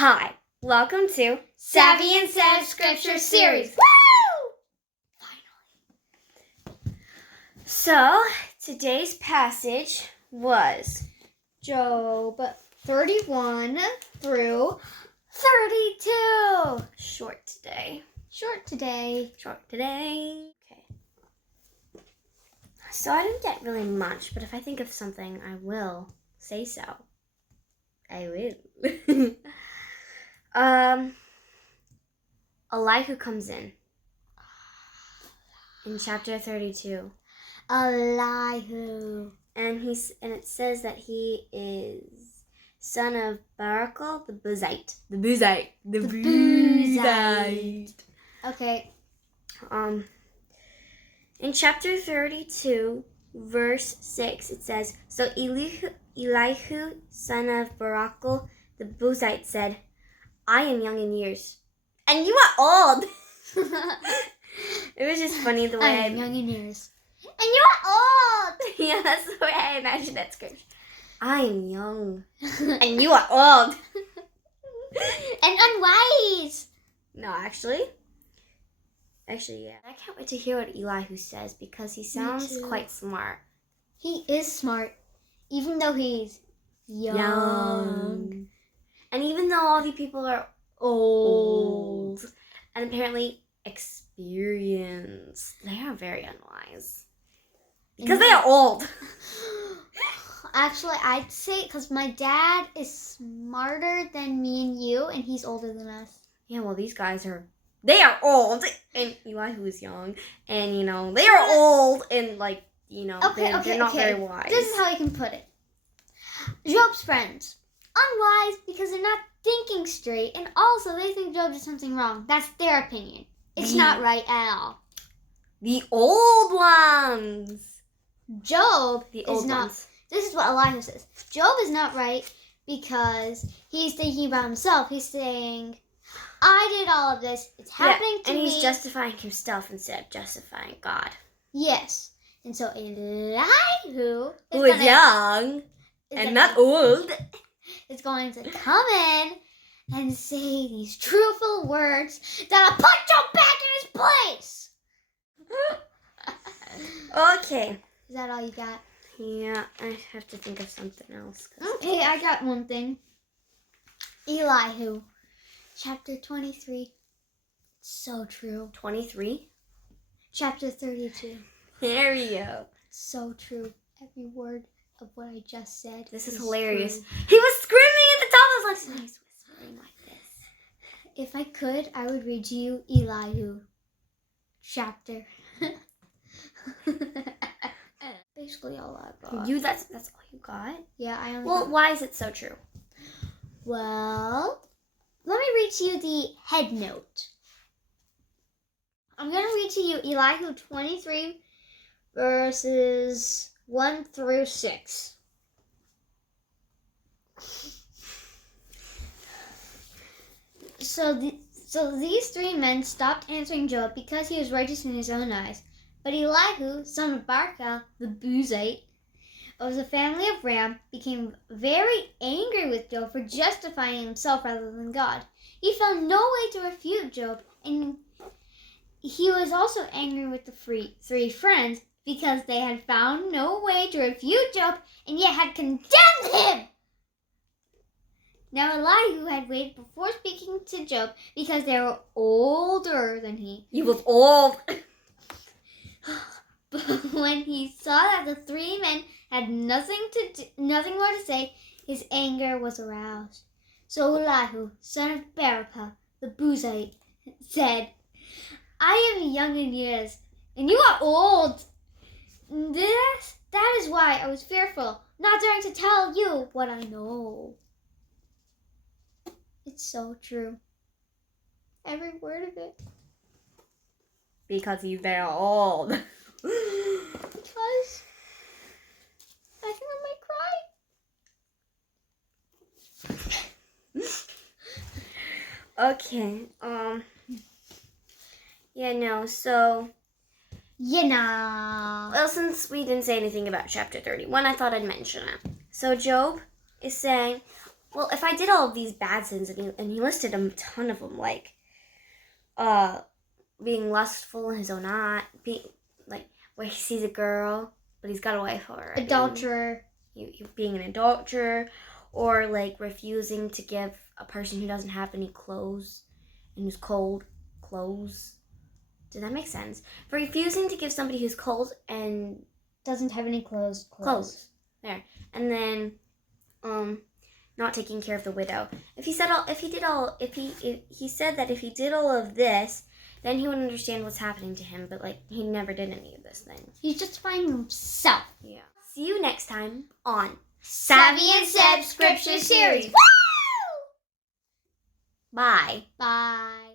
Hi, welcome to Savy and Sebs Scripture Series. Woo! Finally. So, today's passage was Job 31 through 32. Short today. Short today. Okay. So I didn't get really much, but if I think of something, I will say so. I will. Elihu comes in chapter 32. Elihu. And it says that he is son of Barakal, the Buzite. The Buzite. Okay. In chapter 32, verse 6, it says, So Elihu, son of Barakal, the Buzite, said, I am young in years, and you are old. It was just funny the way I am young in years. And you are old. Yeah, that's the way I imagine that scripture. I am young, and you are old. And unwise. No, actually, yeah. I can't wait to hear what Elihu says because he sounds quite smart. He is smart, even though he's young. And even though all the people are old and apparently experienced, they are very unwise. Because they are old. Actually, I'd say because my dad is smarter than me and you, and he's older than us. Yeah, well, these guys they are old, and Elihu is young, and, they are old, and, they're not very wise. This is how you can put it. Job's friends. Unwise because they're not thinking straight, and also they think Job did something wrong. That's their opinion. It's not right at all. The old ones. Job the old is not. Ones. This is what Elihu says. Job is not right because he's thinking about himself. He's saying, I did all of this. It's happening to me. And he's justifying himself instead of justifying God. Yes. And so Elihu, who is young and not old, is going to come in and say these truthful words that'll put Job back in his place. Okay. Is that all you got? Yeah, I have to think of something else. Okay, I got one thing. Elihu, chapter 23. So true. 23? Chapter 32. There we go. So true. Every word of what I just said. This is hilarious. True. He was screaming at the top of his lungs. He's whispering like this. If I could, I would read you Elihu chapter. Basically all I got. That's all you got? Yeah, I only Well, why is it so true? Well, let me read to you the head note. I'm going to read to you Elihu 23 verses 1 through 6. So these three men stopped answering Job because he was righteous in his own eyes. But Elihu, son of Barakal, the Buzite, of the family of Ram, became very angry with Job for justifying himself rather than God. He found no way to refute Job, and he was also angry with the three friends because they had found no way to refute Job and yet had condemned him. Now Elihu had waited before speaking to Job because they were older than he. He was old. But when he saw that the three men had nothing more to say, his anger was aroused. So Elihu, son of Barakal, the Buzite, said, I am young in years, and you are old. That is why I was fearful, not daring to tell you what I know. It's so true. Every word of it. Because he's very old. Because I think I might cry. Okay. Yeah, no, so... Well, since we didn't say anything about chapter 31, I thought I'd mention it. So Job is saying, well, if I did all of these bad sins, and he listed a ton of them, like, being lustful in his own eye, where he sees a girl, but he's got a wife already. Adulterer. Being an adulterer, or, like, refusing to give a person who doesn't have any clothes, and who's cold, clothes. Did that make sense? For refusing to give somebody who's cold and doesn't have any clothes. There. And then, not taking care of the widow. He said that if he did all of this, then he would understand what's happening to him. But like, he never did any of this thing. He's justifying himself. Yeah. See you next time on Savy and Sebs Scripture Series. Woo! Bye. Bye.